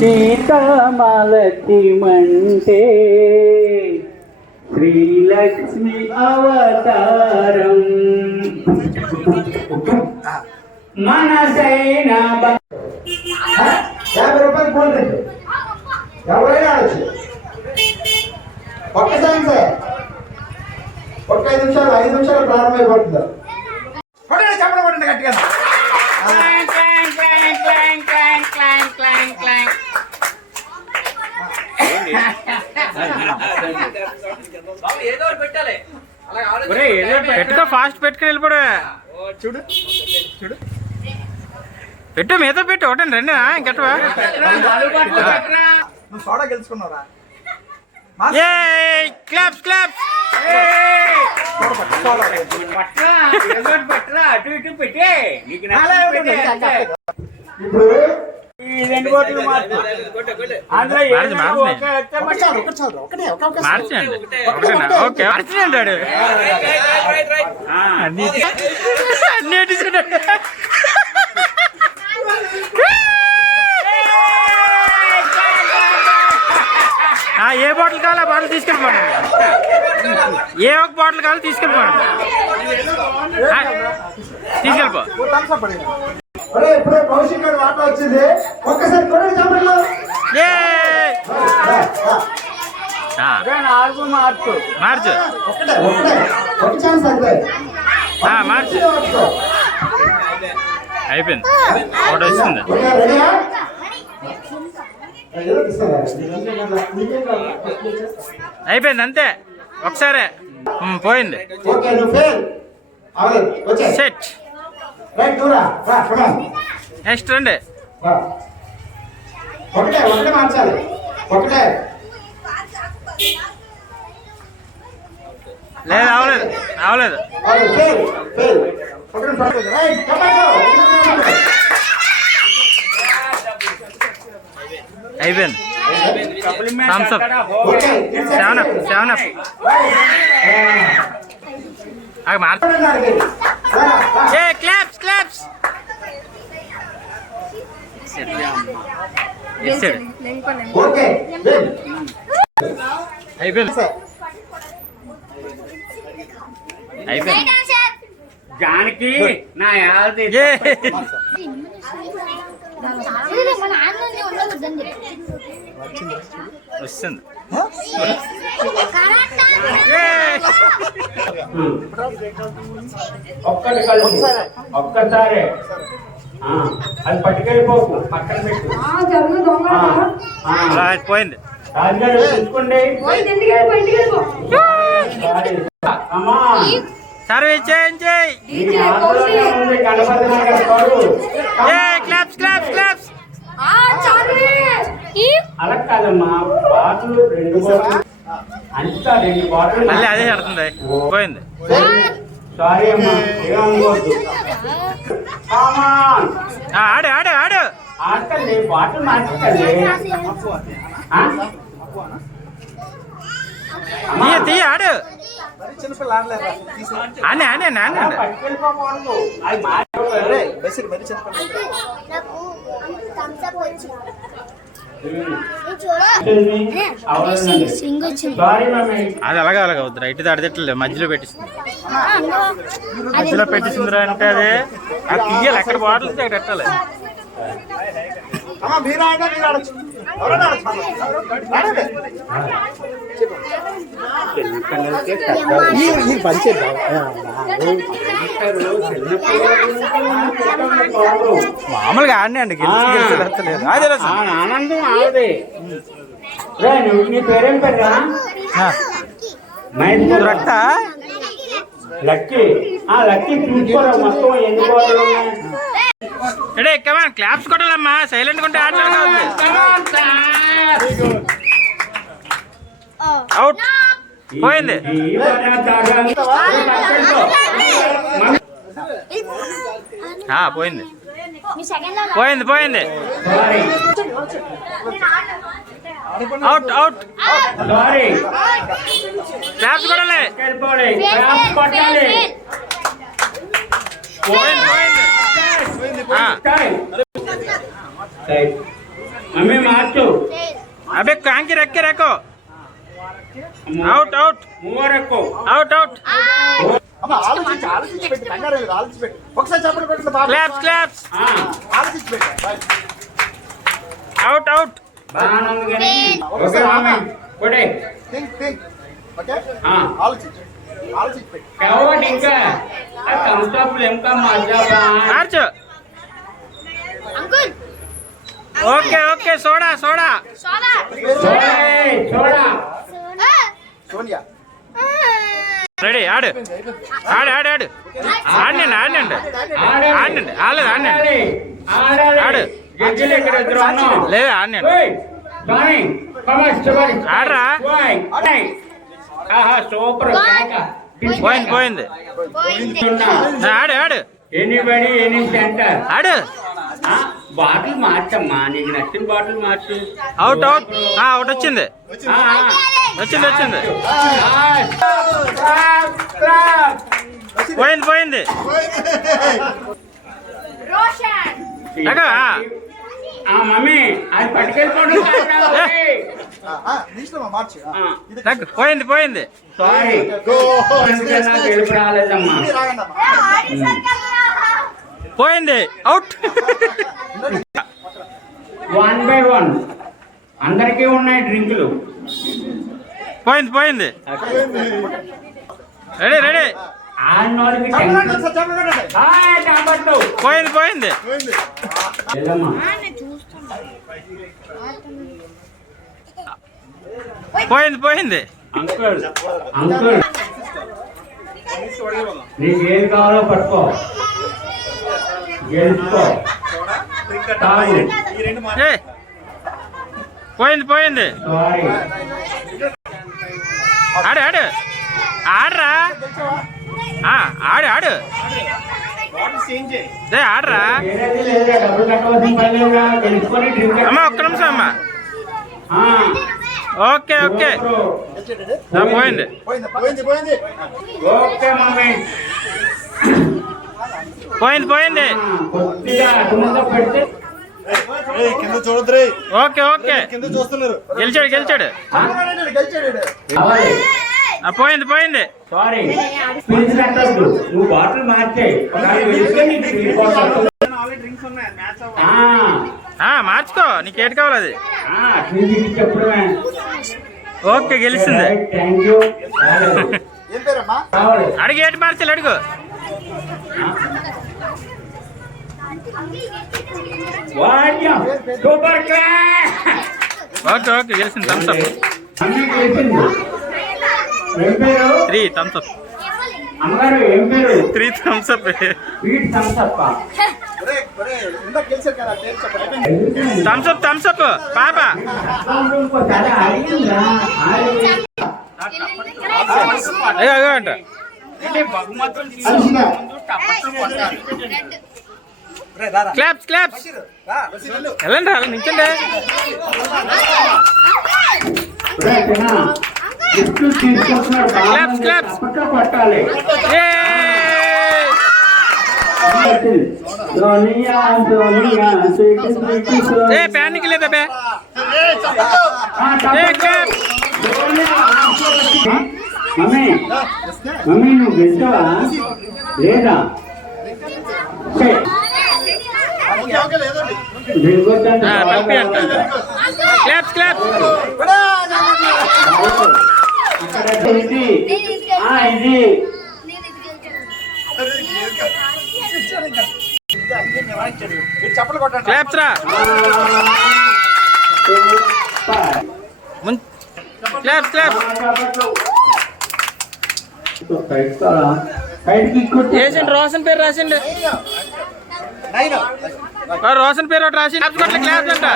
సీతామలక్ష్మంటే శ్రీలక్ష్మి అవతారం. మనసైన యాభై రూపాయలు ఫోన్ రేటు ఎవరైనా ఆడచ్చు ఒక్క సాయం సార్ ఒక్క ఐదు నిమిషాలు ఐదు నిమిషాలు ప్రారంభమైపోతుందా. పెట్టుకో ఫాస్ట్ పెట్టుకుని వెళ్ళిపోవడే చూడు. చూడు. పెట్టు మీతో పెట్టు ఒకటి రండి ఇంకట్వా. నువ్వు సోడా గెలుచుకున్నావురా క్లాప్స్ క్లాప్స్ అటు ఇటు పెట్టే. ఇప్పుడు మార్చండి ఓకే మార్చండి అన్ని ఏ బాటిల్ కావాలో ఆ బాటిల్ తీసుకెళ్ళిపోండి. ఏ ఒక బాటిల్ కావాలో తీసుకెళ్ళిపోండి. తీసుకెళ్ళిపో. ఒరే ఇప్పుడే కౌశిక్ గారి వాట వచ్చింది. ఒక్కసారి కొడండి చెప్పండి మార్చు. మార్చు ఒక ఛాన్స్ అంతే. మార్చు. అయిపోయింది. ఒకటి వచ్చింది? అయిపోయింది అంతే. ఒకసారే. పోయింది. సెట్ రైట్ దూరా రా. నెక్స్ట్ రండి ఒకటే ఒకటే మార్చాలి. ఒకటే. లేదు అవలేదు అవలేదు ఫెయిల్ ఫెయిల్ ఒకటే రైట్. అయిపోయింది. సెవెన్ అప్ సెవెన్ అప్ అక్కడ మార్చు రా, రా. ఏ క్లాప్స్ క్లాప్స్ ఓకే వెల్ అయిపోయింది అయిపోయింది జానకి నా యాది వస్తుంది. ఒక్కటి ఒక్కసారి. అది పట్టుకెళ్ళిపోకు పక్కన పెట్టు. ఆ, ఆ. అలా పోయింది. రాజుగారు చూసుకోండి. సారీ. అమ్మా. సర్వీస్ చేయించి ఈ ఆందోళన ఉంది గణపతి నగర్ కాదు. ఏ క్లాప్స్ క్లాప్స్ క్లాప్స్. అలా కాదమ్మా బాటలు రెండు బాటలు. అంతా రెండు బాటలు. మళ్ళీ అదే పడుతుంది పోయింది. సారీ. అమ్మా ఏమనుకోవద్దు ఆడు ఆడు ఆడు. ఆటండి బాటలు మార్చకండి తీయ తీయ ఆడు. చిన్నపిల్ల ఆడలేరా ఆనే ఆనే నానే అలా పట్టుకెళ్ళిపోకూడదు. అది అలాగే అలాగే అవుతుంది రైట్ దాడితేట్లేదు మధ్యలో పెట్టిస్తుంది మధ్యలో పెట్టిస్తుందిరా అంటే అదే అది తీయాలి ఎక్కడ బాటిల్ అక్కడ పెట్టాలి పంచేద్దా? మామూలుగా ఆడినా అండి. అదే ఆనందం ఆవిడే నీ పేరేం పేరా లక్కీ. ఆ లక్కీ మొత్తం ఎన్ని ఎడే కమాన్ క్లాప్స్ కొట్టాలమ్మా. సైలెంట్ ఉంటే ఆడలేదు అవుట్ పోయింది. పోయింది. పోయింది పోయింది అవుట్ అవుట్ సారీ క్లాప్స్ కొట్టాలి వెళ్ళిపోలే క్రాఫ్ కొట్టాలి. పోయింది పోయింది. ఆ. టైం. టైం. మమ్మీ మార్చు. అబే కాంకి రెక్కే రెక్కో. అవుట్ అవుట్ మూవర్ ఎక్కువ అవుట్ అవుట్ ఆలోచించి ఆలోచించి పెట్టి కంగారు లేదు, ఆలోచించి పెట్టి. ఒకసారి చెప్పండి పెట్టండి బాబు క్లాప్స్ క్లాప్స్ ఆలోచించి పెట్టి. రైట్. అవుట్ అవుట్ బాగానే ఉంది కానీ ఓకే మమ్మీ కొడే థింక్ థింక్ ఓకే ఆ. ఆలోచించు ఆలోచించి పెట్టి. ఎవరు ఇంకా. కంస్టాపుల్ ఇంకా మజా మార్చు. Uncle. Okay okay soda soda. సోదా చూడా సోనియా. రెడీ ఆడు. ఆడు ఆడు ఆడు. ఆడినండి ఆడినండి ఆడండి ఆడలేదు ఆడినండి ఆడు. లేదు శివాజీ. ఆడరా? సూపర్. పోయింది పోయింది. ఆడు ఆడు. ఎనీబడి ఎనీ సెంటర్ ఆడు. బాటిల్ మార్చమ్మా నీకు నచ్చిన బాటిల్ మార్చు. అవుట్ అవుట్ ఆ, అవుట్ వచ్చింది. వచ్చింది వచ్చింది. పోయింది పోయింది. మమ్మీ అది తగ్గు పోయింది పోయింది. సారీ తెలుపు రాలేదమ్మా. పోయింది. అవుట్ వన్ బై వన్ అందరికీ ఉన్నాయి డ్రింకులు. పోయింది పోయింది. రెడీ రెడీ పోయింది పోయింది. పోయింది. పోయింది అంకుల్ అంకుల్. నీకు ఏది కావాలో పట్టుకో. పోయింది పోయింది. ఆడు ఆడు. ఆడరా. ఆ, ఆడు ఆడు. ఏ ఆడరా. అమ్మా ఒక్క నిమిషం అమ్మా. ఆ, ఓకే ఓకే. పోయింది. పోయింది పోయింది పోయింది. ఓకే మమ్మీ పోయింది పోయింది. కింద ఓకే ఓకే. కింద చూస్తున్నారు. గెలిచాడు గెలిచాడు. పోయింది పోయింది. సారీ పిలిచి పెట్టద్దు. నువ్వు బాటిల్ మార్చే. ఒకవేళ వెళ్తే నీకు ఆ, మార్చుకో. నీకేటి కావాలి అది? ఓకే గెలిచింది. అడిగి ఏటి మార్చాలి అడుగు. వాద్యం సూపర్ క్లాస్ ఓకే ఓకే గెలిచింది thumbs up three thumbs up three thumbs up thumbs up thumbs up పాప. అయ్యో అంట. అలిసిందా? Claps claps. వెళ్ళండి అలా నించండి claps. తప్పక పట్టాలి ఏ. ప్యానిక్ బే? మమ్మీ మమ్మీ నువ్వు గెలిచావా లేదా ఛే, ఓకే, ఓకే, లేదండి. గెలుపొద్దంటే ఆ, పంపి అంట క్లాప్స్ క్లాప్స్. ఒరే, చెప్పండి. అక్కడ ఇది. ఆ, ఇది. ఇది అన్ని నివారించాడు. మీరు చప్పలు కొట్టండి. క్లాప్స్ రా. క్లాప్స్ రోషన్ పేరు రాసిండి. రోషన్ పేరు రాసి క్లాస్ కొట్ల అంట